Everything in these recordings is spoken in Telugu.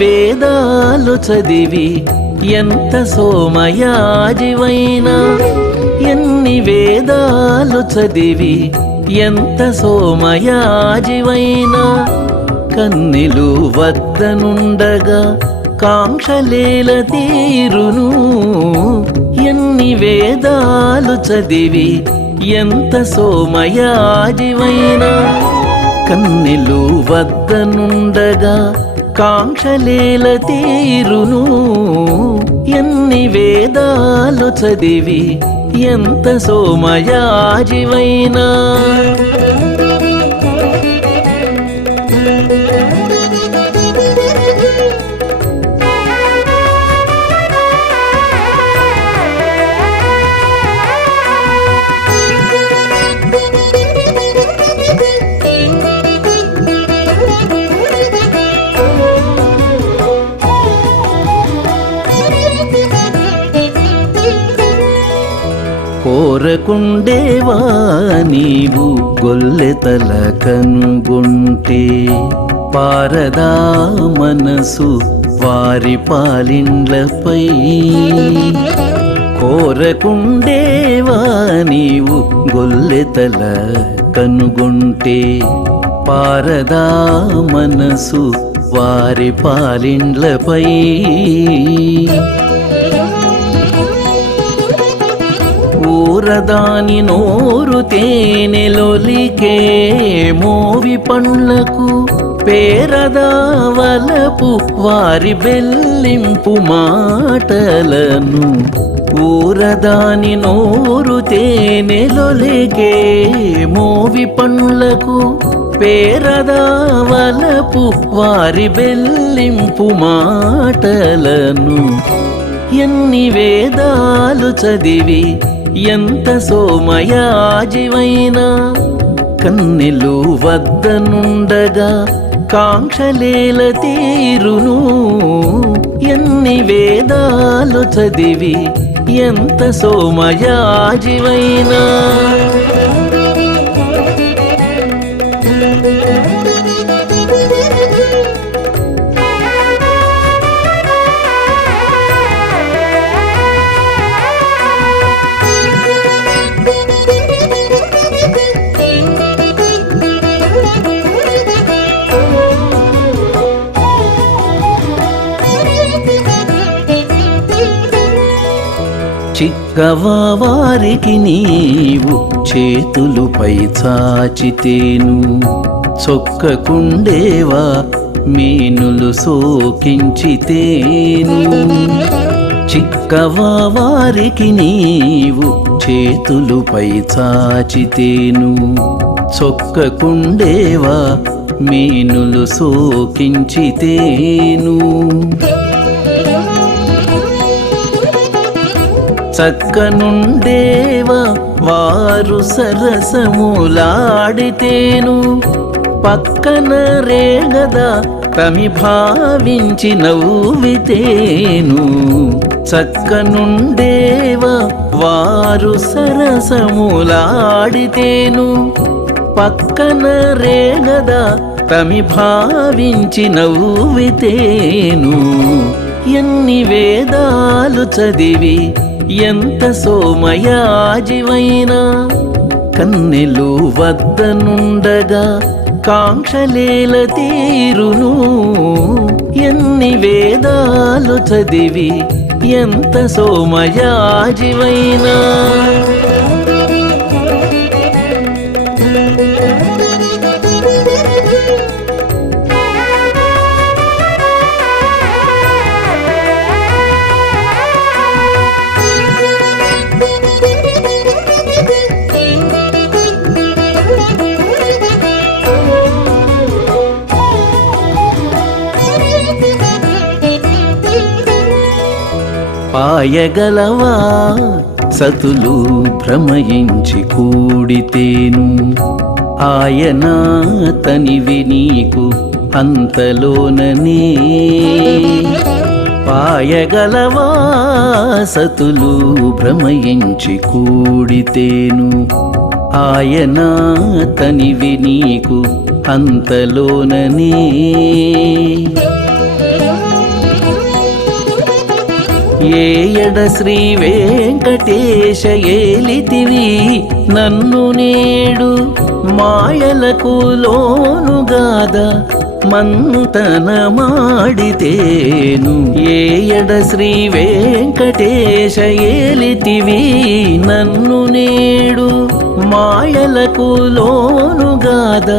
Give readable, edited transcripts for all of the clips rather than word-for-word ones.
వేదాలు చదివి ఎంత సోమయాజివైనా, ఎన్ని వేదాలు చదివి ఎంత సోమయాజివైనా, కన్నెలు వద్దనుండగా కాంక్షలేల తీరును. ఎన్ని వేదాలు చదివి ఎంత సోమయాజివైనా, కన్నెలు వద్దనుండగా కాంక్షలేల తీరును. ఎన్ని వేదాలు చదివి ఎంత సోమయాజివైనా. కోరకుండేవా నీవు గొల్లెతల కనుగొంటే, పారదా మనసు వారి పాలిండ్లపై. కోరకుండేవా నీవు గొల్లెతల కనుగొంటే, పారదా మనసు వారి పాలిండ్లపై. ఊరదాని నోరు తేనెలొలికే మోవి పండ్లకు, పేరదావలపు వారి బెల్లింపు మాటలను. ఊరదాని నోరు తేనెలొలికే మోవి పండ్లకు, పేరదావలపు వారి బెల్లింపు మాటలను. ఎన్ని వేదాలు చదివి ఎంత సోమయాజివైనా, కన్నెలు వద్దనుండగా కాంక్షలేల తీరును. ఎన్ని వేదాలు చదివి ఎంత సోమయాజివైనా. చిక్కవా వారికి నీవు చేతులుపై చాచితేను, చొక్కకుండేవా మేనులు సోకించితేను. చిక్కవా వారికి నీవు చేతులుపై చాచితేను, చొక్కకుండేవా మేనులు సోకించితేను. చక్కనుండేవా వారు సరసములాడితేను, పక్కన రేగదా తమి భావించి నవ్వితేను. చక్కనుండేవా వారు సరసములాడితేను, పక్కన రేగదా తమి భావించి నవ్వితేను. ఎన్ని వేదాలు చదివి ఎంత సోమయాజివైనా, కన్నెలు వద్దనుండగా కాంక్షలేల తీరును. ఎన్ని వేదాలు చదివి ఎంత సోమయాజివైనా. పాయగలవా సతులు భ్రమయించి కూడితేను, ఆయన తనివి నీకు అంతలోననే. పాయగలవా సతులు భ్రమయించి కూడితేను, ఆయన తనివి నీకు అంతలోననే. ఏయడ శ్రీ వెంకటేశ ఏలితివి నన్ను నేడు మాయలకు లోనుగాద మంతన ಮಾಡಿತೇನು ఏయడ శ్రీ వెంకటేశ ఏలితివి నన్ను నేడు మాయలకు లోనుగాద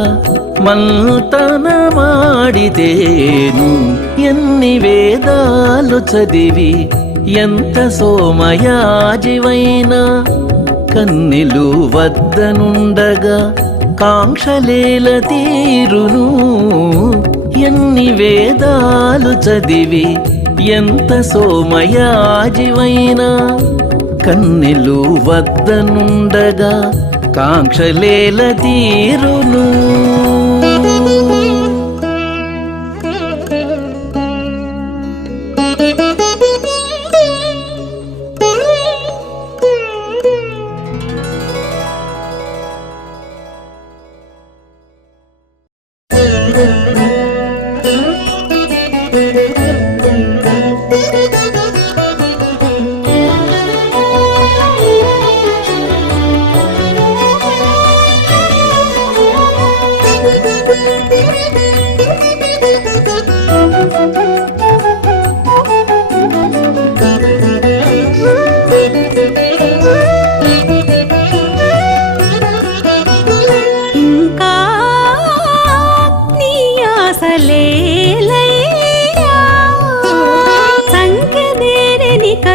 మంతన ಮಾಡಿತೇನು ఎన్ని వేదాలు చదివి ఎంత సోమయాజివైనా కన్నెలు వద్దనుండగా కాంక్షలేల తీరును ఎన్ని వేదాలు చదివి ఎంత సోమయాజివైనా కన్నెలు వద్దనుండగా కాంక్షలేల తీరును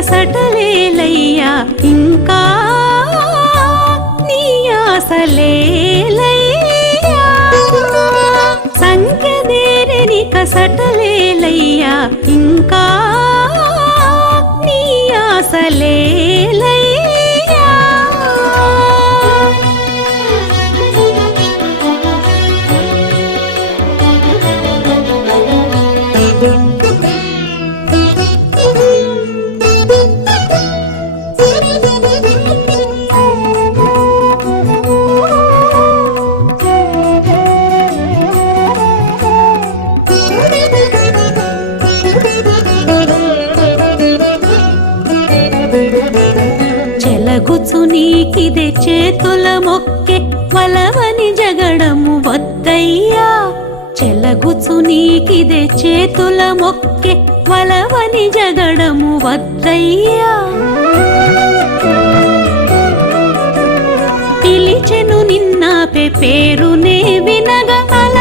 సటలేలయ్యా ఇంకా నీ ఆశలేలయ్యా సంఖ్యదేరని కసటలేలయ్యా ఇంకా నీ ఆశలేలయ్యా చెలగుచు నీకిదే చేతుల మొక్కే వలవని జగడము వద్దయ్యా చెలగుచు నీకిదే చేతుల మొక్కే వలవని జగడము వద్దయ్యా పిలిచెను నిన్న పేరునే వినగా తల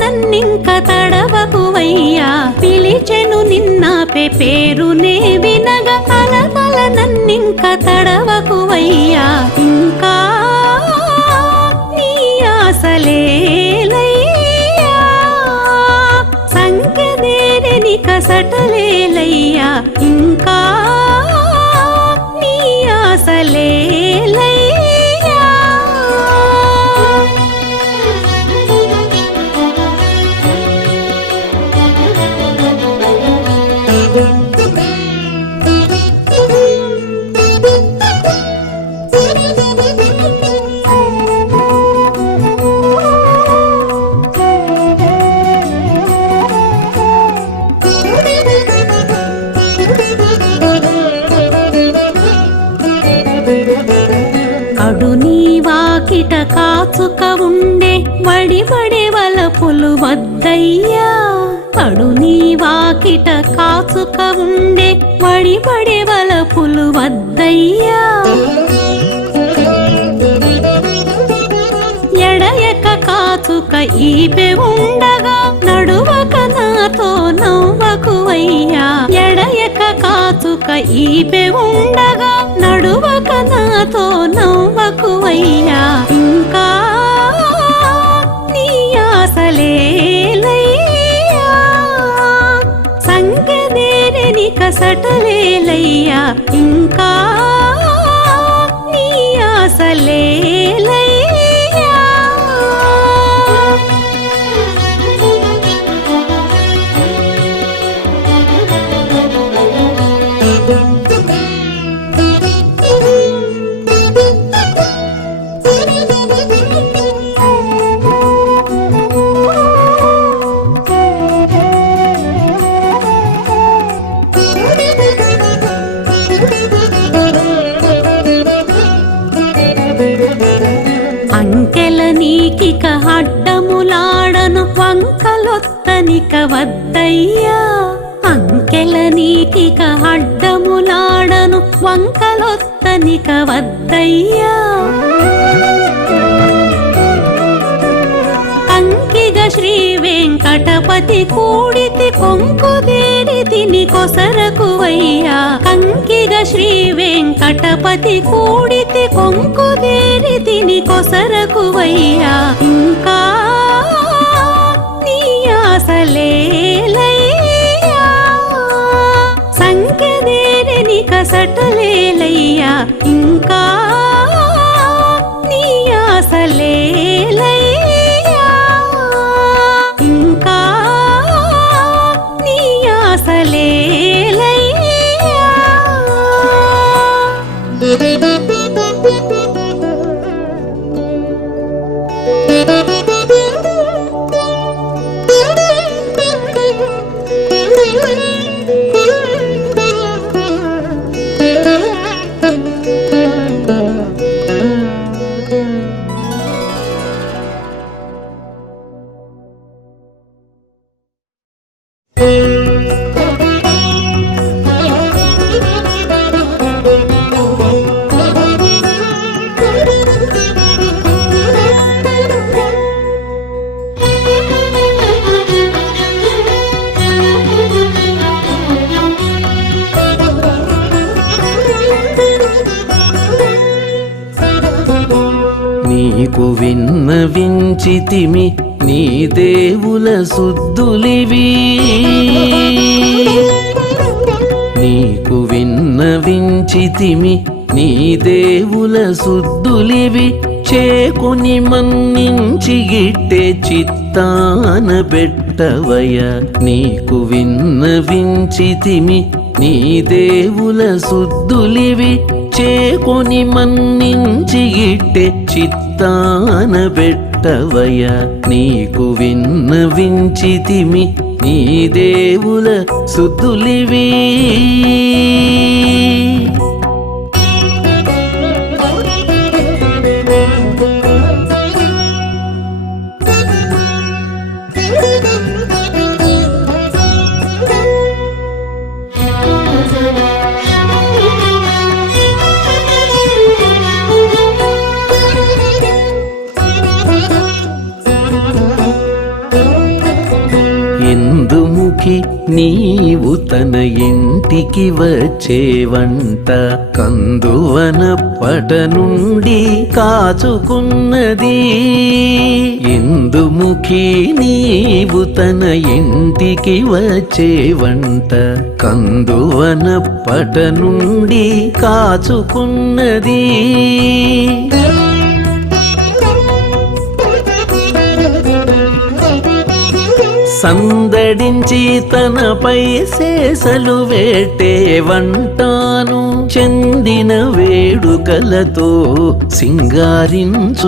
నన్నింక తడవకువయ్యా పిలిచెను నిన్న పేరునే వినగా తల నన్నింక తడవకువయ్యా ఇంకా నీ ఆశలేలయ్యా సంఖ్యదేరని కసటలేలయ్యా ఇంకా నీ ఆశలేలయ్యా కడు నీ వాకిట కాచుక ఉండే వడివడే వలపులు వద్దయ్యా కడు నీ వాకిట కాచుక ఉండే వడివడే వలపులు వద్దయ్యా ఎడయక కాచుక ఈపె ఉండగా నడువక నాతో నవ్వకువయ్యా ఎడయక కాచుక ఈపె ఉండగా నడువక నాతో నవ్వకువయ్యా ఇంకా నీ ఆశలేలయ్యా సంఖ్యదేరని కసటలేలయ్యా ఇంకా నీ ఆశలేలయ్యా వద్దయ్యా అంకెల నీకిక అడ్డములాడను వంకలొత్తనిక వద్దయ్యా అంకిగ శ్రీ వెంకటపతి కూడితి కొంకుదేరి తిని కొసరకువయ్యా కంకిగ శ్రీ వెంకటపతి కూడితి కొంకుదేరి తిని కొసరకువయ్యా ఇంకా నీ ఆశలేలయ్యా సంఖ్యదేరని కసటలేలయ్యా ఇంకా నీ ఆశలేలయ్యా ఇంకా నీ ఆశలేలయ్యా నీకు విన్నవించితిమి నీ దేవుల శుద్ధులివి నీకు విన్నవించితిమి నీ దేవుల శుద్ధులివి చేకొని మన్నించి గిట్టే చిత్తాన పెట్టవయ నీకు విన్నవించితిమి నీ దేవుల శుద్ధులివి చేకొని మన్నించి గిట్టే చిత్తాన పెట్టవయ నీకు విన్నవించితిమి నీ దేవుల శుద్ధులివి ఎందుముఖి నీవు తన ఇంటికి వచ్చేవంట కందువన పట నుండి కాచుకున్నది ఎందుముఖి నీవు తన ఇంటికి వచ్చేవంట కందువన పట నుండి కాచుకున్నది సందడించి తనపై శేషలు వేటేవంటాను చెందిన వేడుకలతో సింగారించుకున్నది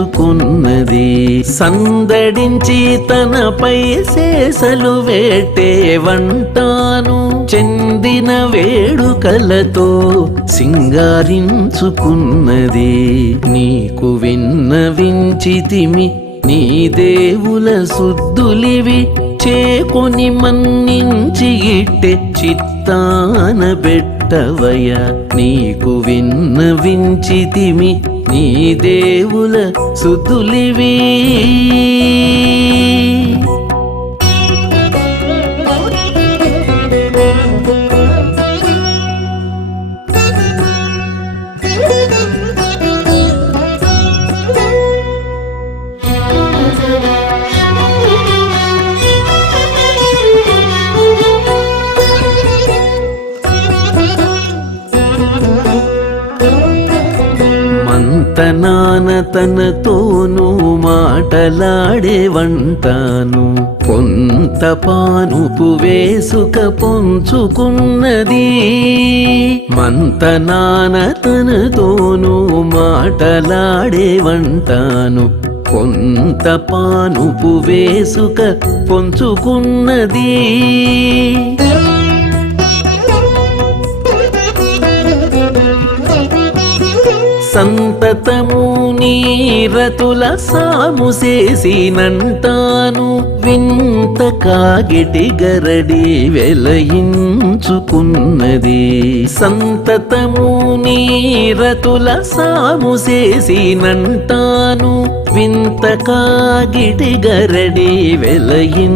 సందడించి తనపై శేషలు వేటేవంటాను చెందిన వేడుకలతో సింగారించుకున్నది నీకు విన్నవించితిమి నీ దేవుల శుద్ధులివి చేకొని మన్నించి గిట్టే చిత్తాన పెట్టవయ నీకు విన్నవించితిమి నీ దేవుల శుద్ధులివి నాన్న తనతోనూ మాటలాడేవంటాను కొంత పానుపు వేసుక పొంచుకున్నది మంత నాన్న తనతోనూ మాటలాడేవంటాను కొంత పానుపు వేసుక పొంచుకున్నది సంతతము నీరతుల సాము చేసినంటాను వింత కాగిటి గరడి వెలయించుకున్నది సంతతము నీరతుల సాము చేసినంటాను వింత కాగిటి గరడి వెలయించుకున్నది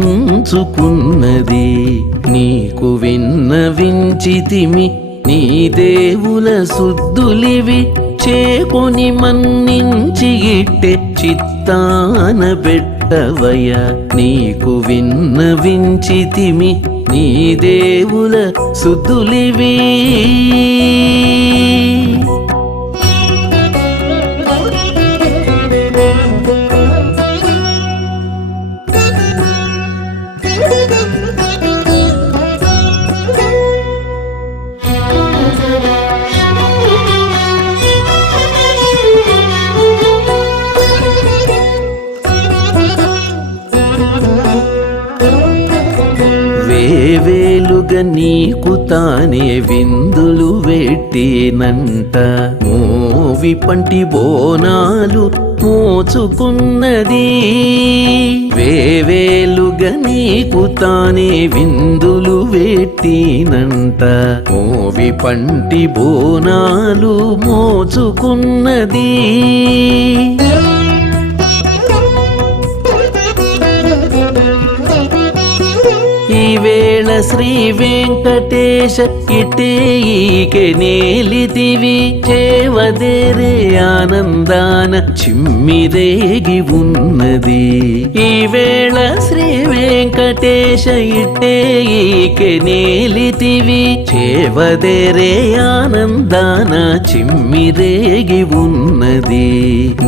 నీకు విన్నవించితిమి నీ దేవుల శుద్ధులివి చేకొని మన్నించి ఇట్టే చిత్తాన పెట్టవయ నీకు విన్నవించితిమి నీ దేవుల శుద్ధులివి వేవేలుగా నీకు తానే విందులు పెట్టినంట మోవి పంటి బోనాలు మోచుకున్నది వేవేలుగా నీకు తానే విందులు పెట్టినంట మోవి పంటి బోనాలు మోచుకున్నది ఈవేళ శ్రీ వెంకటేశ ఇటేయికే నేలితివి చేవదేరే ఆనందాన చిమ్మిరేగి ఉన్నది ఈవేళ శ్రీ వెంకటేశ ఇటేయికే నేలితివి చేవదేరే ఆనందాన చిమ్మిరేగి ఉన్నది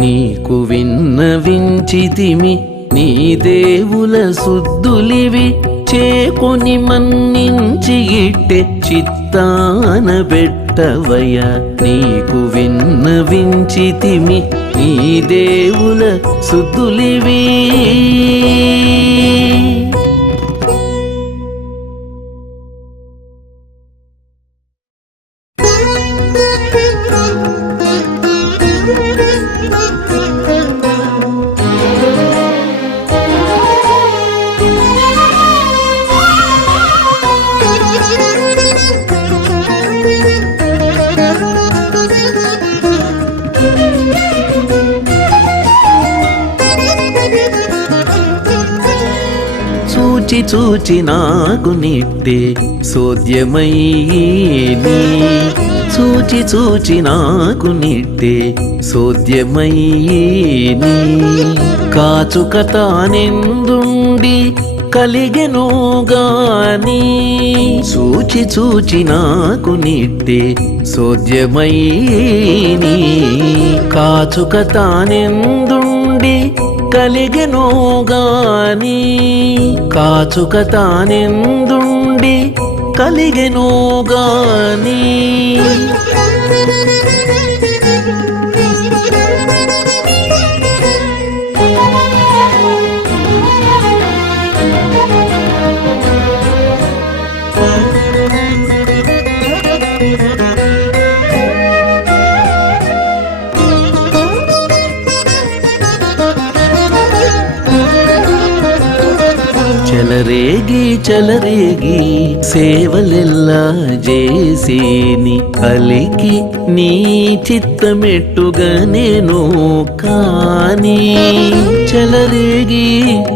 నీకు విన్నవించితిమి నీ దేవుల శుద్ధులివి చేకొని మన్నించి ఇట్టే చిత్తాన పెట్టవయ నీకు విన్నవించితిమి నీ దేవుల శుద్ధులివి చూచి చూచి నాకు నిట్టే సోద్యమయ్యేని చూచి చూచి నాకు నిట్టే సోద్యమయ్యేని కాచుక తానెందుండి కలిగెను గాని చూచి చూచి నాకు నిట్టే సోద్యమయ్యేని కాచుక తానెందుండి కలిగెను గాని కాచుక తానెందుండి కలిగెను గాని చెలరేగి చెలరేగి సేవలెల్లా చేసేని కలికి నీ చిత్తమెట్టుగా నేను కాని చెలరేగి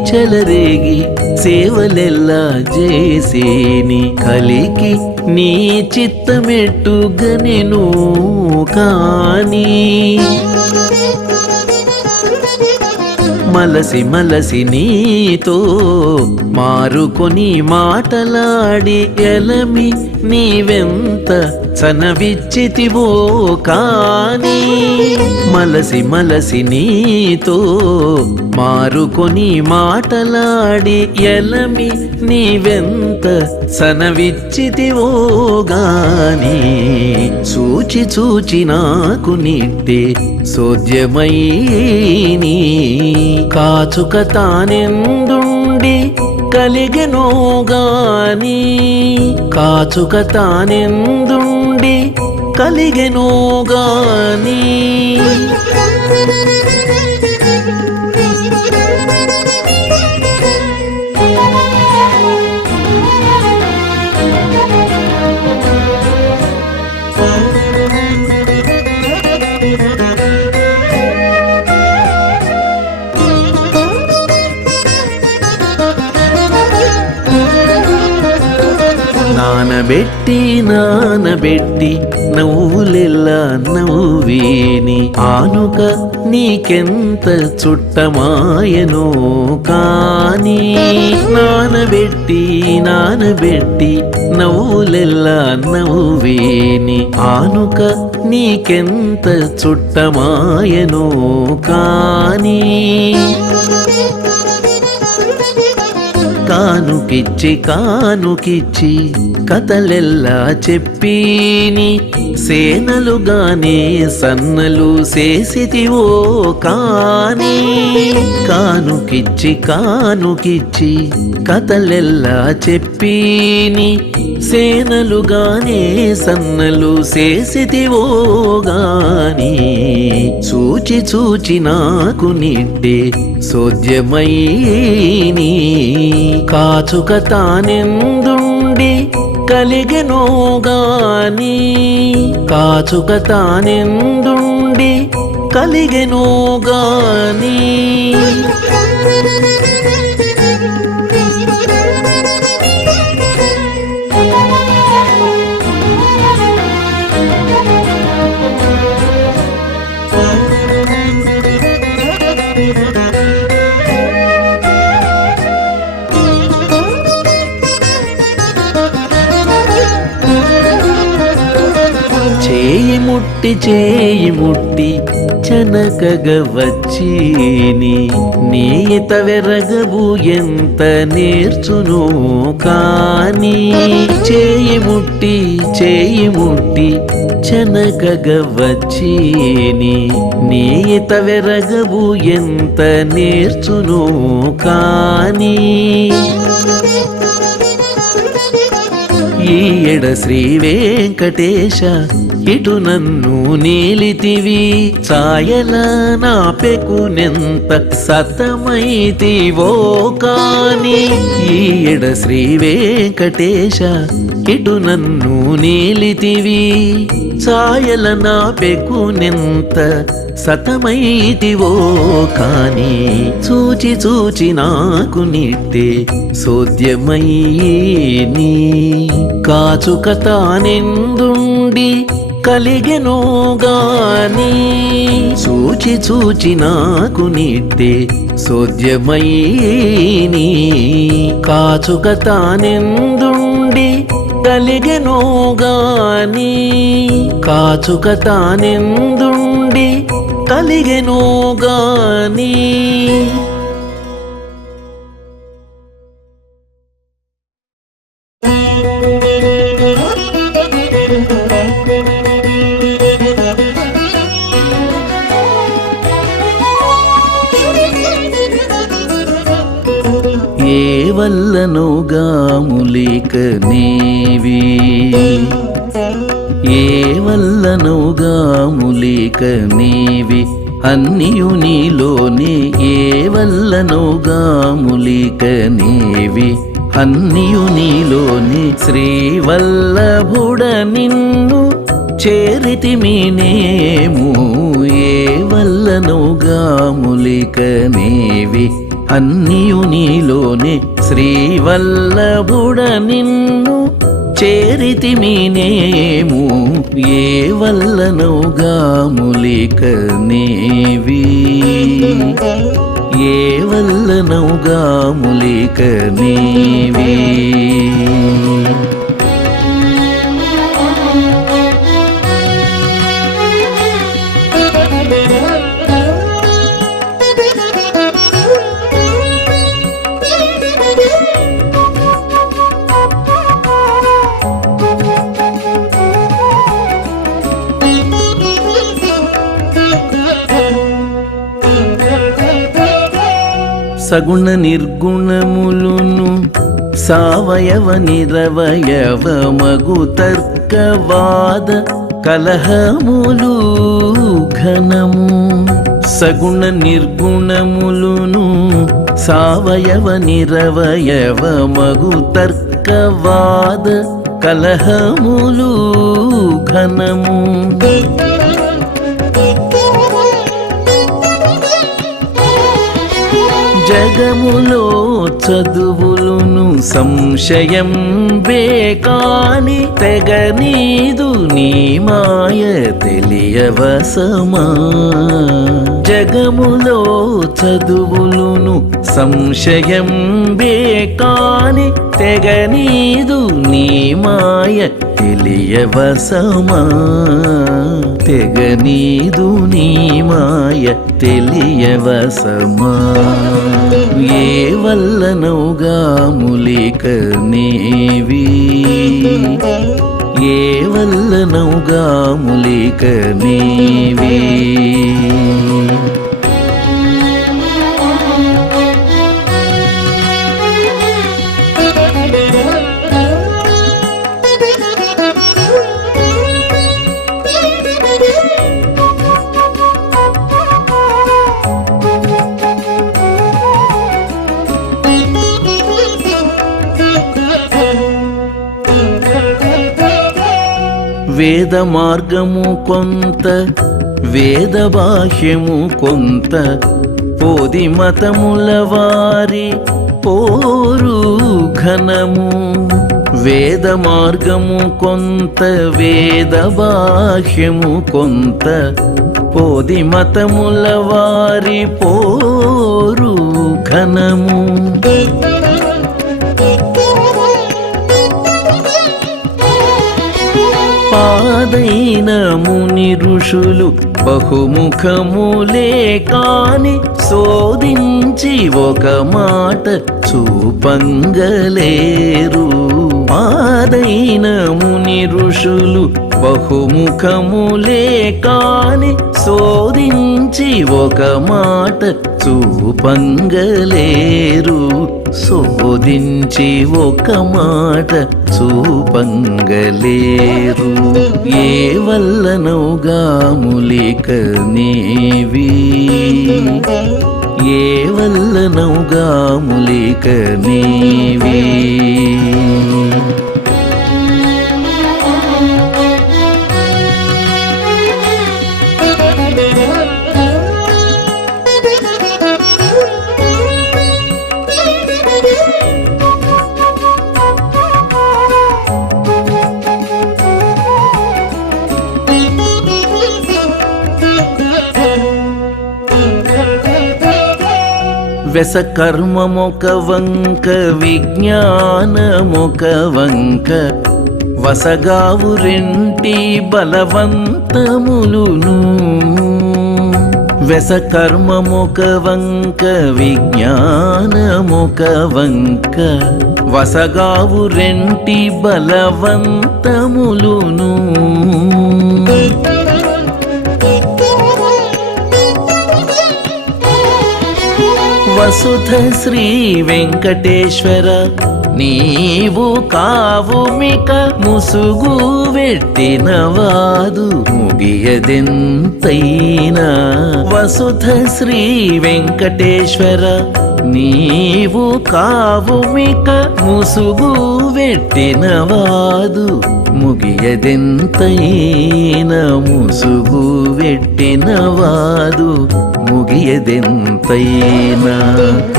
చెలరేగి సేవలెల్లా చేసేని కలికి నీ చిత్తమెట్టుగా నేను కాని మలసి మలసి నీతో మారుకొని మాటలాడి ఎలమి నీవెంత చనవిచ్చితివో కాని మలసి మలసి నీతో మారుకొని మాటలాడి ఎలమి నీవెంత చనవిచ్చితివో గాని చూచి చూచి నాకు నిట్టే సోద్యమయ్యేని కాచుక తానెందుండి కలిగెను గాని కాచుక తానెందుండి కలిగెను గాని నానబెట్టి నవ్వులెల్లా నవ్వేని ఆనుక నీకెంత చుట్టమాయనో కాని నానబెట్టి నవ్వులెల్లా నవ్వేని ఆనుక నీకెంత చుట్టమాయనో కాని కానుకిచ్చి కథలెల్లా చెప్పిని సేనలుగానే సన్నలు చేసితివో కాని కానుకిచ్చి కథలెల్లా చెప్పిని సేనలుగానే సన్నలు చేసితివో గాని చూచి నాకు నిడ్డే సోద్యమైని కాచుక తానెందుండి కలిగెనో గాని కాచుక తానెందుండి కలిగెనో గాని చేయి ముట్టి చనకగ వచ్చీని నీత వెరగవు ఎంత నేర్చునో కాని చేయి ముట్టి చనకగ వచ్చీని నీత వెరగవు ఎంత నేర్చునో కాని ఈయడ శ్రీ వెంకటేశ ఇటు నన్ను నీలితివి ఛాయల నాపెకునెంత సతమైతివో కాని ఈయడ శ్రీ వెంకటేశ ఇటు నన్ను నీలితివి ఛాయల నాపెకునెంత సతమైతివో కాని చూచి నాకు నిట్టే సోద్యమయ్యేని కాచుక తానెందుండి కలిగెనో గాని చూచి నాకు నిట్టే సోద్యమయ్యేని కాచుక తానెందుండి కలిగెనో గాని కాచుక తానెందుండి కలిగెనో గాని ఏ వల్లనోగాములేక నేవి ఏ వల్లనోగాములేక నేవి అన్నియు నీలోనే ఏ వల్లనోగాములేక నేవి అన్నియు నీలోనే శ్రీవల్లభుడ నిన్ను చేరితిమినేము ఏ వల్లనోగాములేక నేవి అన్నియు నీలోనే శ్రీవల్లభుడ నిన్ను చేరితిమినేము ఏ వల్లనోగాములేక నేవి ఏ వల్లనోగాములేక నేవి సగుణ నిర్గుణములును సావయవ నిరవయవ మగు తర్కవాద కలహములు ఘనము సగుణ నిర్గుణములును సావయవ నిరవయవ మగు తర్కవాద కలహములు ఘనము జగములో చదువులును సంశయం బేకాని తెగ నీదు నీ మాయ తెలియవసమా జగములో చదువులును సంశయం బేకాని తెగ నీదు నీ మాయ తెలియవసమా తెగ నీదు నీ మాయ తెలియవసమా ఏ వల్లనౌగా ములిక నేవి ఏ వల్లనౌగా ములిక నేవి వేద మార్గము కొంత వేద బాహ్యము కొంత పోది మతముల వారి పోరు ఘనము వేద మార్గము కొంత వేద బాహ్యము కొంత పోది మతముల వారి పోరు ఘనము పాదైన ముని ఋషులు బహుముఖములే కాని శోధించి ఒక మాట చూపంగలేరు పాదైన ముని ఋషులు బహుముఖములే కాని శోధించి ఒక మాట చూపంగలేరు శోధించి ఒక మాట చూపంగలేరు ఏ వల్లనౌగా ములిక నేవి ఏ వల్లనౌగా ములిక నేవి వెస కర్మమొక వంక విజ్ఞానమొక వంక వసగావు రెంటి బలవంతములును వెస కర్మమొక వంక విజ్ఞానమొక వంక వసగావు రెంటి బలవంతములును వసుధ శ్రీ వెంకటేశ్వర నీవు కావుమిక ముసుగు వెట్టినవాదు ముగియదెంతైనా వసుధ శ్రీ వెంకటేశ్వర నీవు కావుమిక ముసుగు వెట్టినవాదు ముగియదెంతైనా ముసుగు వెట్టినవాదు ముగియదెంతైనా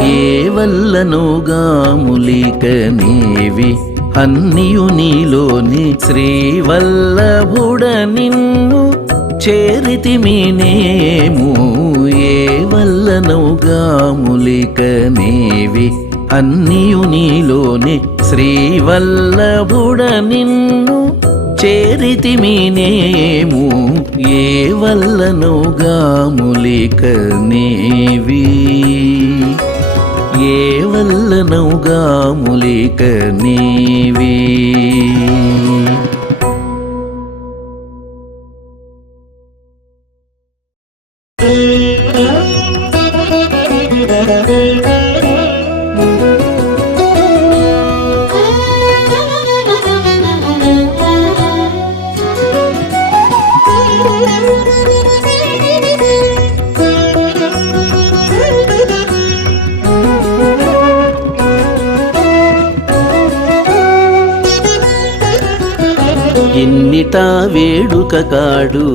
ఏ వల్లనౌగా ములిక నేవి అన్నియు నీలోని శ్రీవల్లభుడ నిన్ను చేరితిమినేము ఏ వల్లనౌగా ములిక నేవి అన్నియు నీలోని శ్రీవల్లభుడ నిన్ను చేరితిమినేము ఏ వల్లనౌగా ములిక నేవి ఏ వల్లనౌగా ములిక నేవి ఇన్నిటా వేడుక కాడు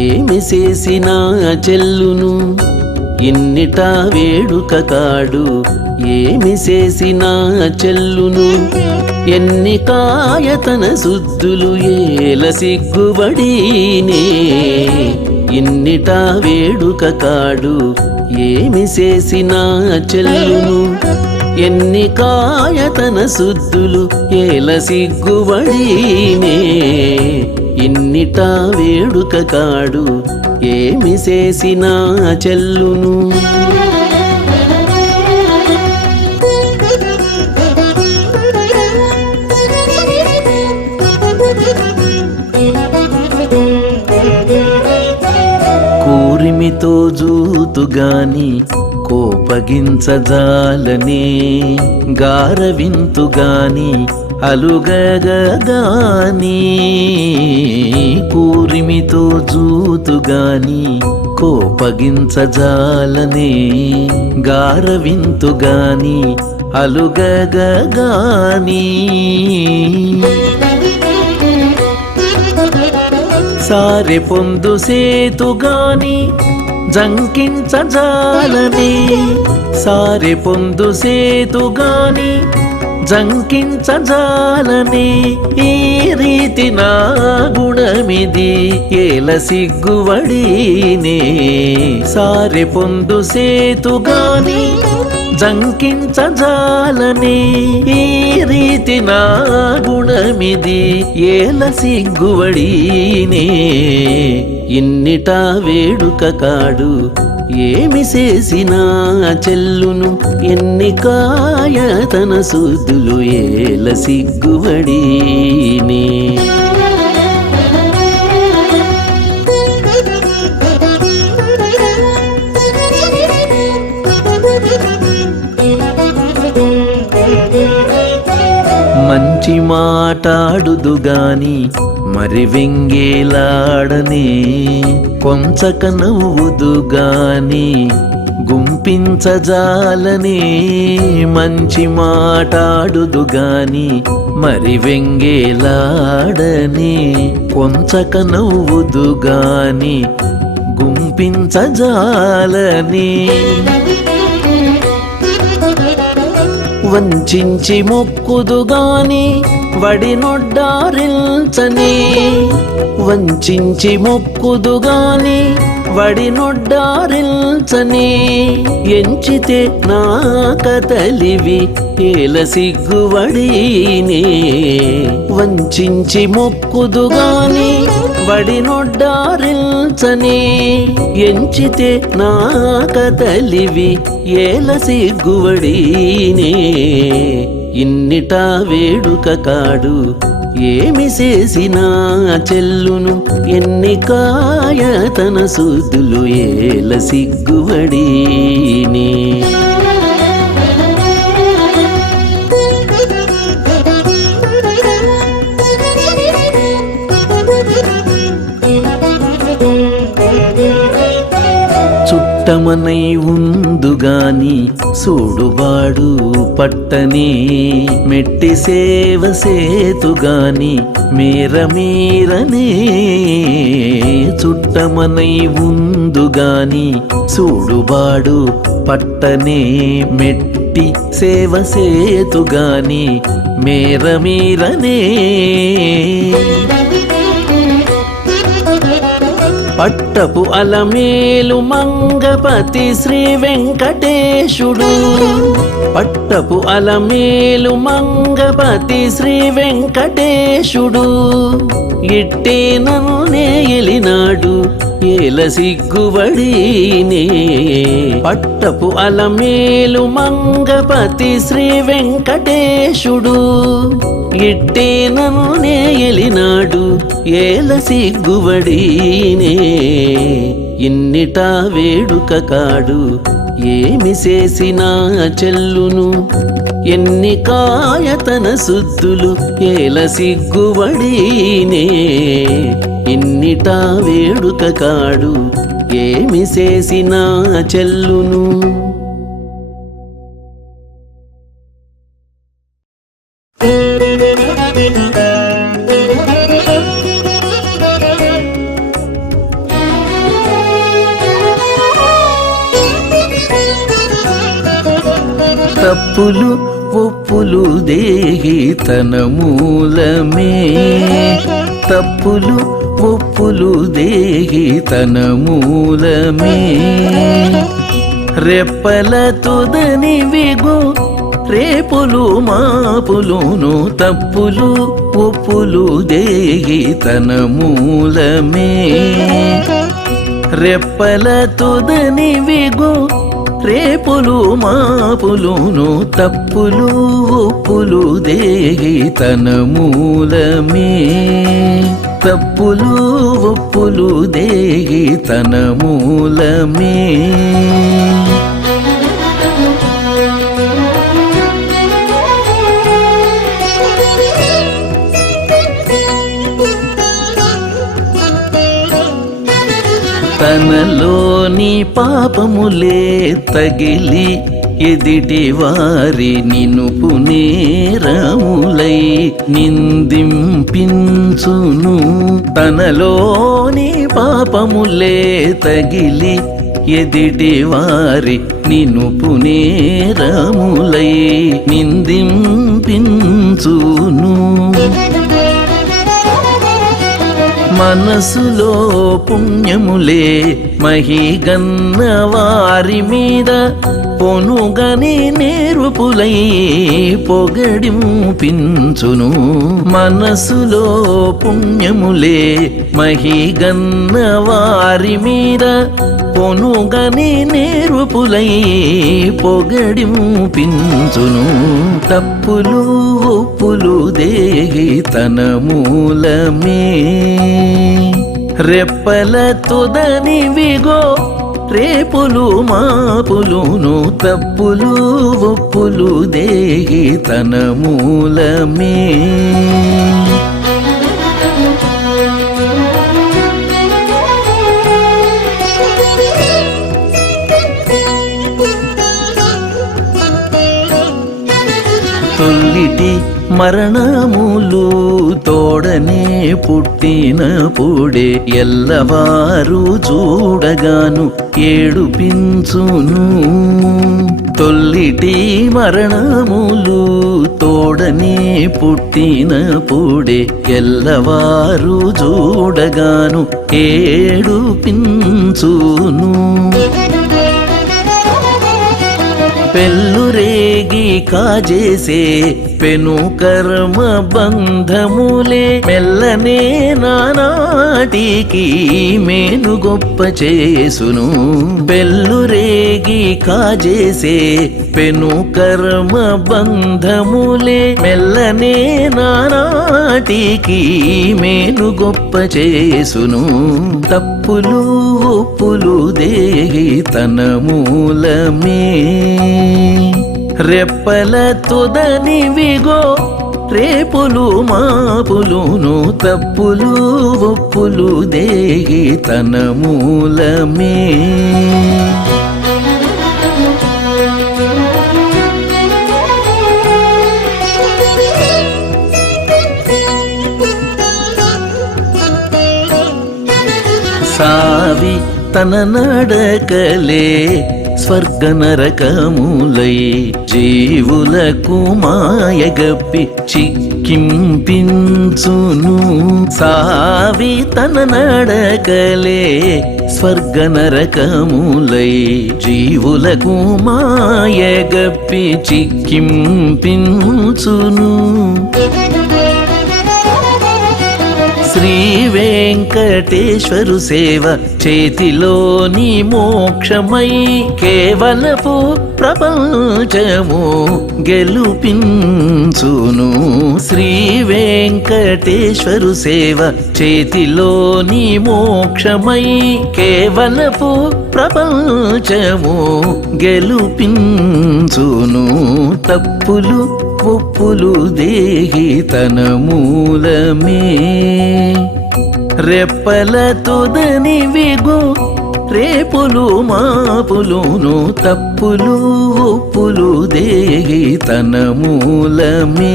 ఏమి చేసినా చెల్లును ఇన్నిట వేడుక కాడు ఏమి చేసినా చెల్లును ఎన్ని కాయతన శుద్ధులు ఏల సిగ్గుబడినే ఇన్నిట వేడుక కాడు ఏమి చేసినా చెల్లును ఎన్ని కాయతన శుద్ధులు ఏల సిగ్గుబడినే ఇన్నిట వేడుక కాడు ఏమి చేసినా చెల్లును కూరిమితో జూతుగాని కోపగించజాలని గారవింతుగాని అలుగగాని కూరిమితో జూతుగాని కోపగించజాలని గారవింతుగాని అలుగగాని సారె పొందు సేతుగాని జంకించజాలని సారె పొందు సేతుగాని జంకించజాలని ఈ రీతి నా గుణమిది ఏల సిగ్గువడినే సారె పొందు సేతుగాని జంకించజాలని ఈ రీతి నా గుణమిది ఏల సిగ్గువడినే ఇన్నిట వేడుక కాడు ఏమి చేసినా చెల్లును ఎన్ని కాయతన శుద్ధులు ఏల సిగ్గువడినే మంచి మాటాడుదుగాని మరి వెంగేలాడనే కొంచక నవ్వుదుగాని గుంపించజాలనే మంచి మాటాడుదుగాని మరి వెంగేలాడనే కొంచక నవ్వుదుగాని గుంపించజాలనే వంచించి మొక్కుదుగాని వడినొడ్డారిల్చని వంచించి మొక్కుదుగాని వడినొడ్డారిల్చని ఎంచితే నా కదలివి ఏల సిగ్గువడినే వంచించి మొక్కుదుగాని వడినొడ్డారిల్చని ఎంచితే నా కదలివి ఏల సిగ్గువడినే ఇన్నిట వేడుక కాడు ఏమి చేసినా చెల్లును ఎన్ని కాయతన శుద్ధులు ఏల సిగ్గువడినే చుట్టమనై ఉందుగాని సూడుబాడు పట్టని మెట్టి సేవ సేతుగాని మీరమీరనే చుట్టమనై ఉందుగాని సూడుబాడు పట్టనే మెట్టి సేవ సేతుగాని మీరమీరనే పట్టపు అలమేలు మంగపతి శ్రీ వెంకటేశుడు పట్టపు అలమేలు మంగపతి శ్రీ వెంకటేశుడు ఇట్టే నన్నే ఎలినాడు ఏల సిగ్గువడినే పట్టపు అలమేలు మంగపతి శ్రీ వెంకటేశుడు ఇట్టే నన్నే ఎలినాడు ఏల సిగ్గువడినే ఇన్నిట వేడుక కాడు ఏమి చేసినా చెల్లును ఎన్ని కాయతన శుద్ధులు ఏల సిగ్గువడినే ఇన్నిట వేడుక కాడు ఏమి చేసినా చెల్లును తప్పులు ఒప్పులు దేహి తన మూలమే తప్పులు ఒప్పులు దేహి తన మూలమే రెప్పల తుదని విగు రేపులు మాపులును తప్పులు ఒప్పులు దేహి తన మూలమే రెప్పల తుదని విగు రేపులు మాపులును తప్పులు ఒప్పులు దేహి తన మూలమే తప్పులు ఒప్పులు దేహి తన మూలమే తనలోని పాపములే తగిలి ఎదిటి వారి నినుపు నేరములై నిందింపించును తనలోని పాపములే తగిలి ఎదిటి వారి నినుపు నేరములై నిందింపించును మనసులో పుణ్యములే మహిగన్న వారి మీద పొనుగని నేరుపులై పొగడింపించును మనసులో పుణ్యములే మహిగన్న వారి మీద పొనుగని నేరుపులై పొగడింపించును తప్పులు ఒప్పులు దేహి తన మూలమే రెప్పల తుదని విగో రేపులు మాపులును తప్పులు ఒప్పులు దేహి తన మూలమే తొల్లిటి మరణములు తోడనే పుట్టినప్పుడే ఎల్లవారు చూడగాను ఏడుపించును తొల్లిటి మరణములు తోడనే పుట్టినప్పుడే ఎల్లవారు చూడగాను ఏడుపించును పెళ్ళురేగి కాజేసే పెను కర్మ బంధములే మెల్లనే నానాటికి మేను గొప్ప చేసును పెళ్ళురేగి కాజేసే పెను కర్మ బంధములే మెల్లనే నానాటికి మేను గొప్ప చేసును తప్పులు ఒప్పులు దేహి తన మూలమే రెప్పల తుదని విగో రేపులు మాపులును తప్పులు ఒప్పులు దేహి తన మూలమే సావి తన నడకలే స్వర్గ నరకములై జీవులకు మాయగప్పి చిక్కింపించును సావి తన నడకలే స్వర్గ నరకములై జీవులకు మాయగప్పి చిక్కింపించును శ్రీ వెంకటేశ్వరు సేవ చేతిలోని మోక్షమై కేవలపు ప్రపంచము గెలుపించును శ్రీ వెంకటేశ్వరు సేవ చేతిలోని మోక్షమై కేవలపు ప్రపంచము గెలుపించును తప్పులు ఒప్పులు దేహి తన మూలమే రెప్పల తుదని విగు రేపులు మాపులును తప్పులు ఒప్పులు దేహి తన మూలమే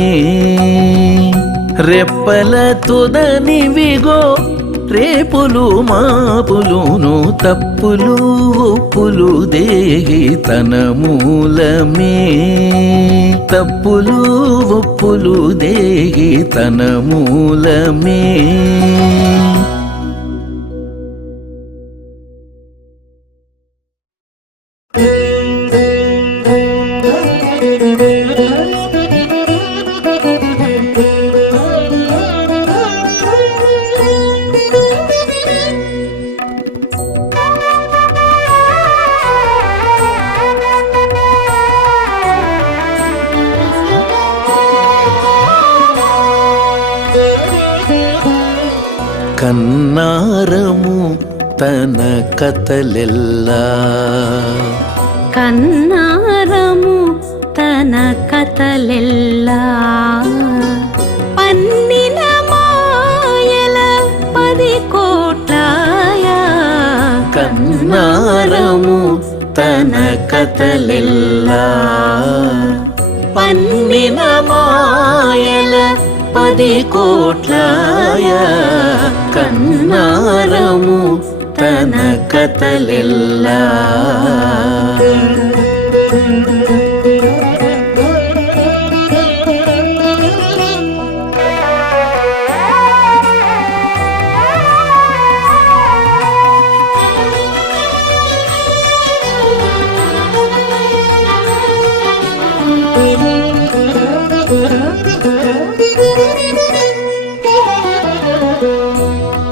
రెప్పల తుదని విగో రేపులు మాపులును తప్పులు ఒప్పులు దేహి తన మూలమే తప్పులు ఒప్పులు దేహి తన మూలమే కన్నారము తన కథలెల్లా కన్నారము తన కథలెల్లా పన్నిన మాయల 10 కోట్లాయ కన్నారము తన కథలెల్లా పన్నిన మాయల 10 కోట్లాయ కన్నారము తన కథలెల్లా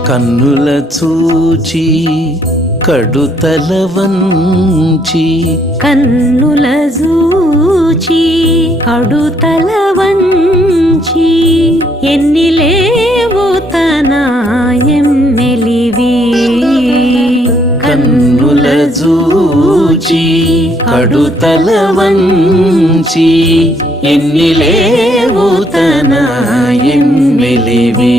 కన్నుల చూచి కడుతల వంచి కన్నుల జూచి కడుతల వంచి ఎన్ని లేవు తన ఎమ్మెలివి కన్నుల జూచి కడుతల వంచి ఎన్ని లేవు తన ఎమ్మెలివి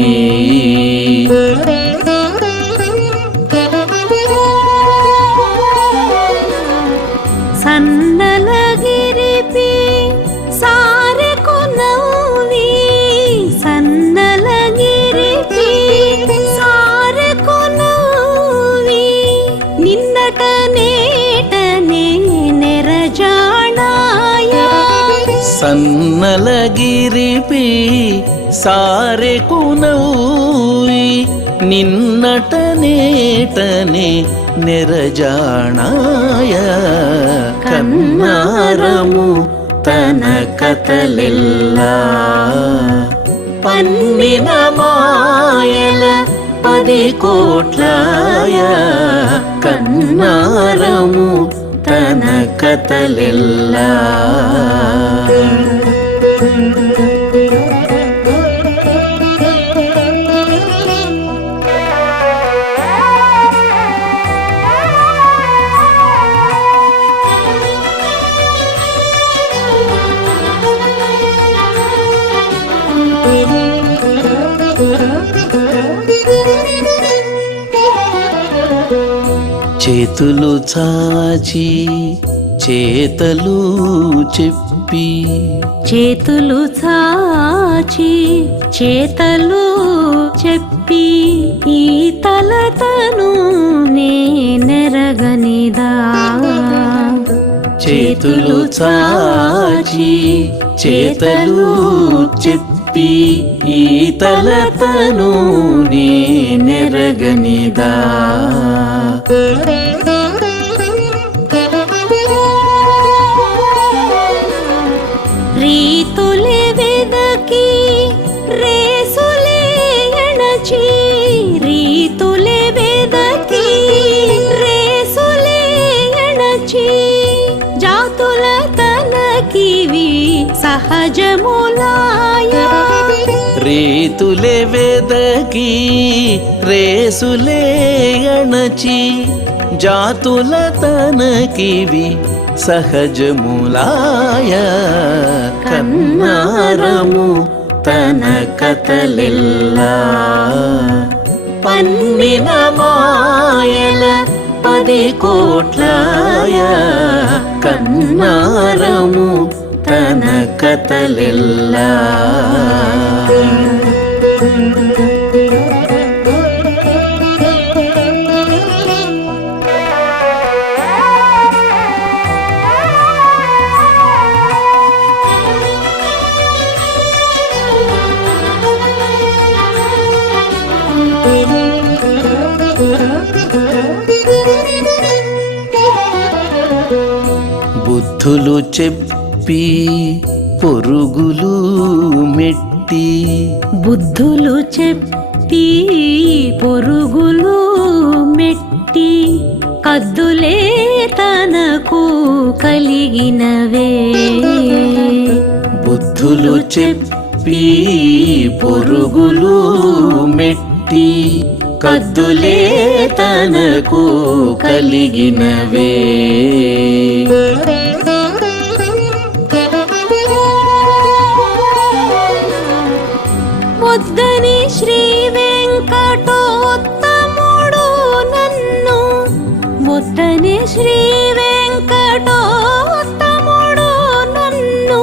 సన్నలగిరిపి సారెకు నవ్వి సన్నలగిరిపి సారెకు నవ్వి నిన్నట నేటనే నెరజాణాయ సన్నలగిరిపి సారెకు నవ్వి నిన్నట నేటనే నెరజాణాయ కన్నారము తన కథలెల్లా పన్నిన మాయల 10 కోట్లాయ కన్నారము తన కథలెల్లా చేతులు చాచి చేతలు చెప్పి చేతులు చాచి చేతలు చెప్పి ఈ తలతను నే నెరగనిదా చేతులు చాచి చేతలు చెప్పి ఈ తలతను నే నెరగనిదా రీతులే వెదకి రేసులే ఎణచి రీతులే వెదకి రేసులే ఎణచి జాతుల తనకివి సహజములాయ రీతులే వెదకి రేసులే అణచి జాతుల తనకివి సహజములాయ కన్నారము తన కథలెల్లా పన్నిన మాయల 10 కోట్లాయ కన్నారము తన కథలెల్లా బుద్ధులు చెప్పి పొరుగులు మెట్టి, బుద్ధులు చెప్పి పొరుగులు మెట్టి, కద్దులే తనకు కలిగినవే. బుద్ధులు చెప్పి పొరుగులు మెట్టి, కద్దులే తనకు కలిగినవే. వద్దని శ్రీ వెంకటోత్తముడు నన్ను, వద్దని శ్రీ వెంకటోత్తముడు నన్ను,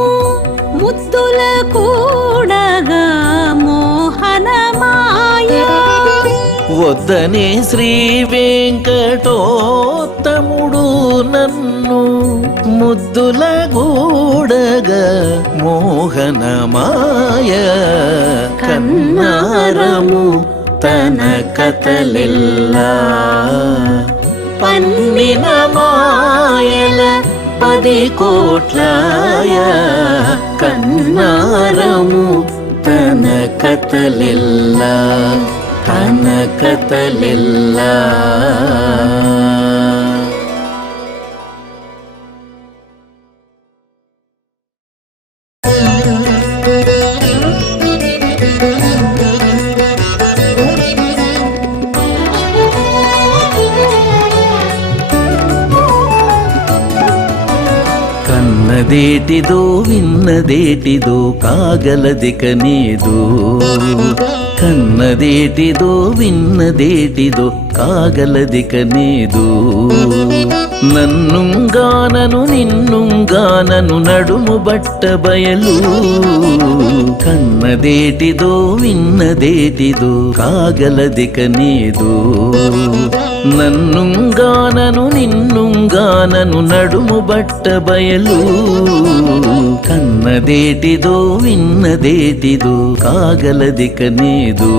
ముద్దుల కూడగా మోహనమాయ. వద్దనే శ్రీ వెంకటోత్తముడు నన్ను, ముద్దుల గూడగా మోహనమాయ. కన్నారము తన కథలెల్లా, పన్నిన మాయల 10 కోట్లాయ. కన్నారము తన కథలెల్లా, తన కథలెల్లా. కన్నదేటిదో విన్నదేటిదో కాగలదిక నేదు, కన్నదేటిదో విన్నదేటిదో కాగలదిక నేదు. నన్నుంగానను నిన్నుంగానను నడుము బట్ట బయలు, కన్నదేటిదో విన్నదేటిదో కాగలదిక నేదు. నన్నుంగానను నిన్నుంగానను నడుము బట్ట బయలు, కన్నదేటిదో విన్నదేటిదో కాగలదిక నేదు.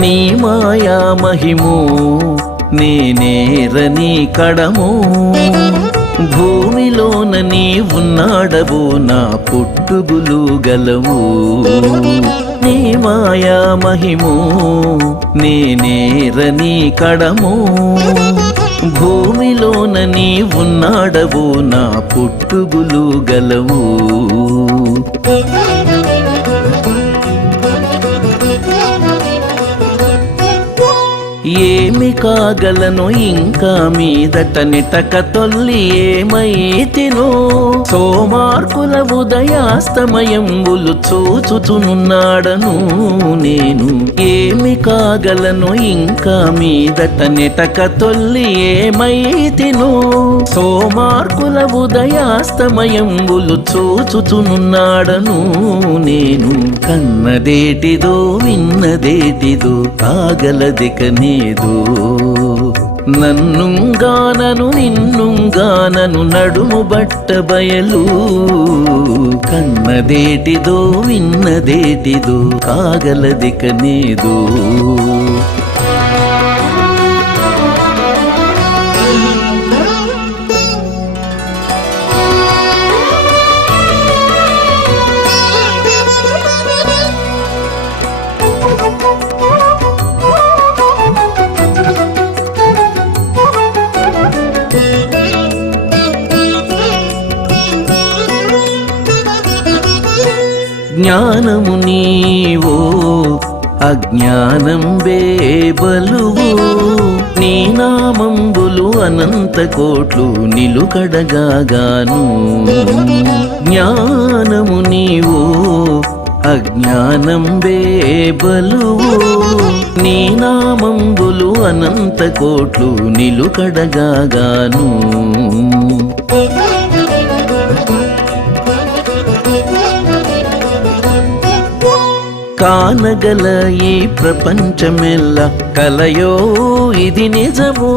నీ మాయా మహిమో నేనేరని కడమో, భూమిలోన నీ ఉన్నాడవో నా పుట్టుగులు గలవు. నీ మాయా మహిమో నేనేరని కడమో, భూమిలోన నీ ఉన్నాడవో నా పుట్టుగులు గలవు. ఏమి కాగలను ఇంకా మీదట నిటక తొల్లి ఏమైతినో, సోమార్కుల ఉదయాస్తమయంబులు చూచుచునున్నాడను నేను. ఏమి కాగలను ఇంకా మీదట నిటక తొల్లి ఏమైతినో, సోమార్కుల ఉదయాస్తమయంబులు చూచుచునున్నాడను నేను. కన్నదేటిదో విన్నదేటిదో కాగలదిక నేదు. నన్నుంగానను నిన్నుంగానను నడుము బట్ట బయలు, కన్నదేటిదో విన్నదేటిదో కాగలదిక నేదు. జ్ఞానము నీవో అజ్ఞానం బేబలువు, నీ నామంబులు అనంత కోట్లు నిలుకడగాను. జ్ఞానము నీవో అజ్ఞానం బేబలువు, నీ నామంబులు అనంత కోట్లు నిలుకడగాను. కానగల ఈ ప్రపంచమెల్ల కలయో ఇది నిజమో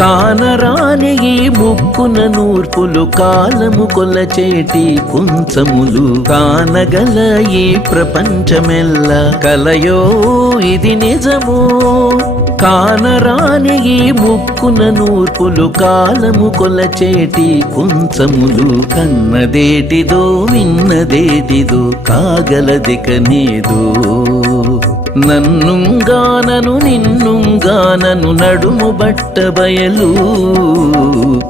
కానరాని ఈ ముక్కున నూర్పులు కాలము కొలచేటి కుంచములు కానగల ఈ ప్రపంచమెల్ల కలయో ఇది నిజమో కానరాని ఈ ముక్కున నూర్పులు కాలము కొలచేటి కుంచములు కన్నదేటిదో విన్నదేటిదో కాగలదిక నీదో నన్నుంగానను నిన్నుంగానను నడుము బట్ట బయలు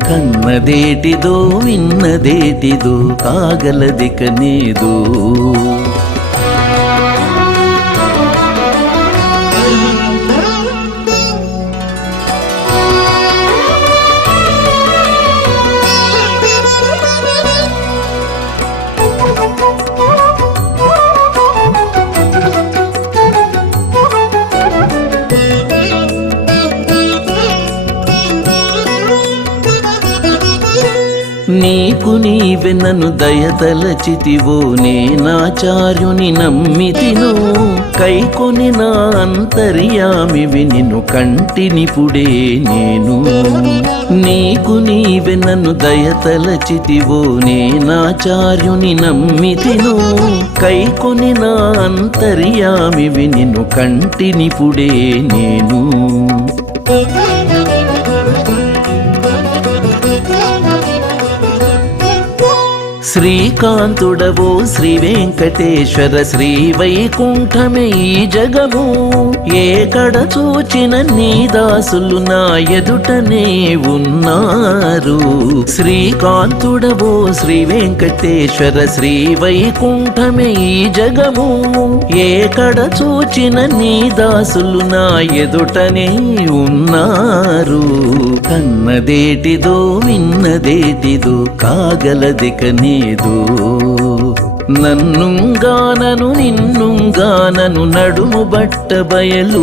కన్నదేటిదో విన్నదేటిదో కాగలదిక నీదో నీకు నీవె నన్ను దయతలచితివో నేనాచార్యుని నమ్మితిను కైకొని నా అంతర్యామివి నిన్ను కంటినిపుడే నేను నీకు నీవె నన్ను దయతలచితివో నేనాచార్యుని నమ్మితిను కైకొని నా అంతర్యామివి నిన్ను కంటినిపుడే నేను శ్రీకాంతుడవో శ్రీ వెంకటేశ్వర శ్రీ వైకుంఠమే ఈ జగము ఏకడ చూచిన నీ దాసులు నా ఎదుటనే ఉన్నారు శ్రీకాంతుడవో శ్రీ వెంకటేశ్వర శ్రీ వైకుంఠమే ఈ జగము ఏకడ చూచిన నీ దాసులు నా ఎదుటనే ఉన్నారు కన్నదేటిదో విన్నదేటిదో కాగలదిక నీదో నన్నుంగానను నిన్నుంగానను నడుము బట్ట బయలు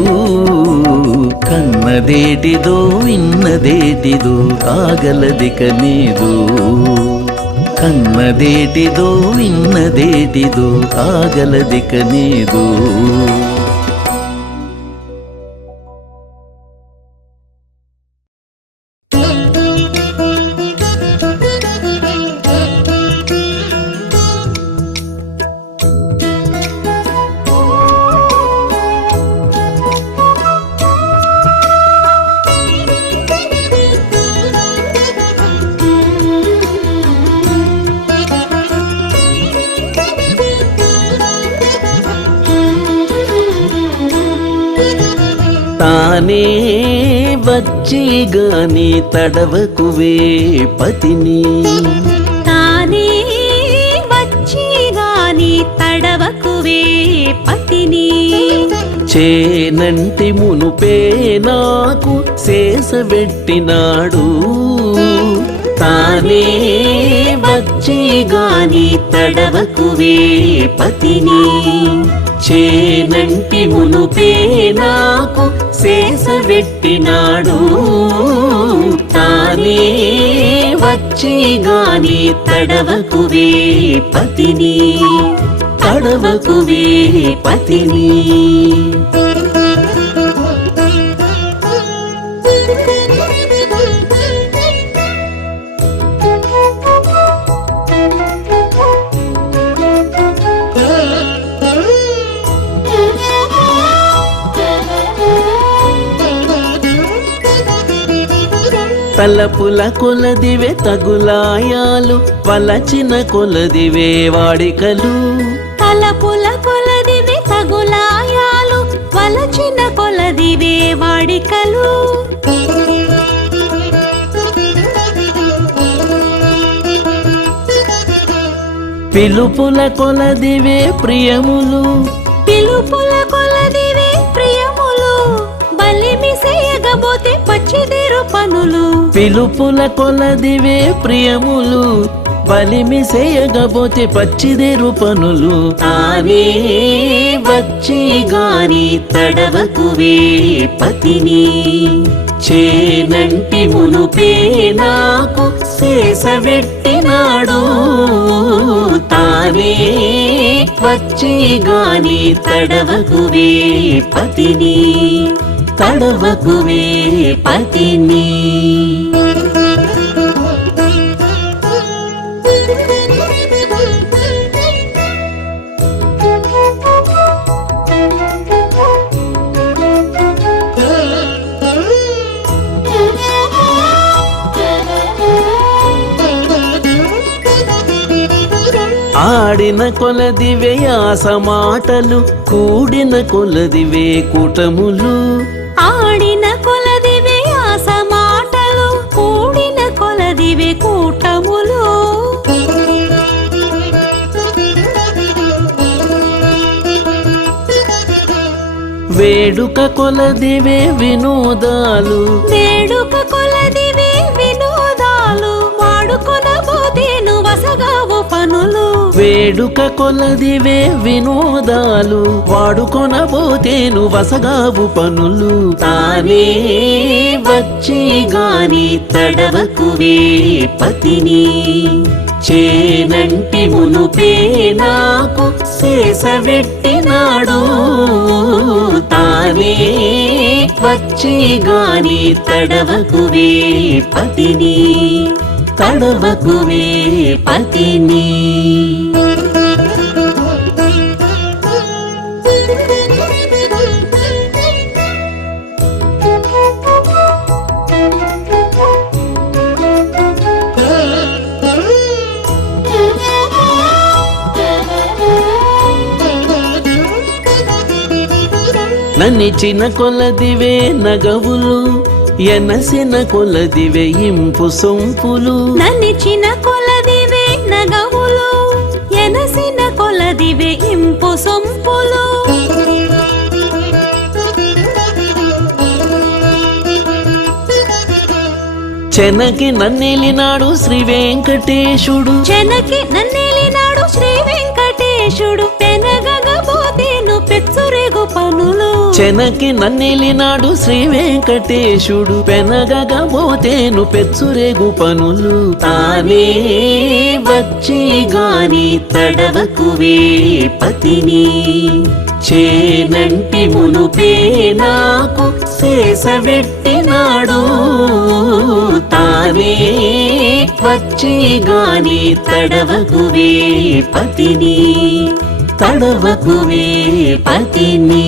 కన్నదేటిదో విన్నదేటిదో కాగలదిక నీదో కన్నదేటిదో విన్నదేటిదో కాగలదిక నీదో తానే వచ్చి గాని తడవకువే పతిని తానే వచ్చి గాని తడవకువే పతిని చేనంటి మునుపే నాకు శేషబెట్టినాడు తానే వచ్చి గాని తడవకువే పతిని చేనంటి మునుపే నాకు శేషబెట్టినాడు తానే వచ్చి గాని తడవకువే పతిని తడవకువే పతిని తలపుల కొలదివే తగులాయాలు వలచిన కొలదివే వాడికలు తలపుల కొలదివే తగులాయాలు వలచిన కొలదివే వాడికలు పిలుపుల కొలదివే ప్రియములు పిలుపుల కొలదివే ప్రియములు బలిమి సేయగబోతే పచ్చిదేరు పనులు పిలుపుల కొలదివే ప్రియములు బలిమి సేయగబోతే పచ్చిదేరు పనులు తానే వచ్చి గాని తడవకువే పతిని చేనంటి మునుపే నాకు శేషబెట్టినాడు తానే వచ్చి గాని తడవకువే పతిని, తడవకువే పతిని. ఆడిన కొలదివే ఆస మాటలు, కూడిన కొలదివే కూటములు. ఆడిన కొలదివే ఆస మాటలు, కూడిన కొలదివే కూటములు. వేడుక కొలదివే వినోదాలు, వేడుక కొలదివే వినోదాలు. వాడుకొనబోతేను వసగావు పనులు. వేడుక కొలదివే వినోదాలు, వాడుకొనబోతేను వసగావు పనులు. తానే వచ్చి గాని తడవకువే పతిని, చేనంటి మునుపే నాకు శేషవెట్టినాడు. తానే వచ్చి గాని తడవకువే పతిని, తడవకువే పతిని. నన్నిచిన కొలదివే నగవులు, ఎనసిన కొలదివే ఇంపు సొంపులు. నన్నిచిన కొలదివే నగవులు, ఎనసిన కొలదివే ఇంపు సొంపులు. చెనకి నన్నెలినాడు శ్రీ వెంకటేశుడు, చెనకి నన్నెలినాడు శ్రీ వెంకటేశుడు. పెనగబోతేను పెచ్చురేగు పనులు. చెనకి నన్నెలినాడు శ్రీ వెంకటేశుడు, పెనగబోతేను పెచ్చురేగు పనులు. తానే వచ్చి గాని తడవకువే పతిని, చేనంటి మునుపే నాకు శేషవెట్టినాడు. తానే వచ్చి గాని తడవకువే పతిని, తడవకువే పతిని.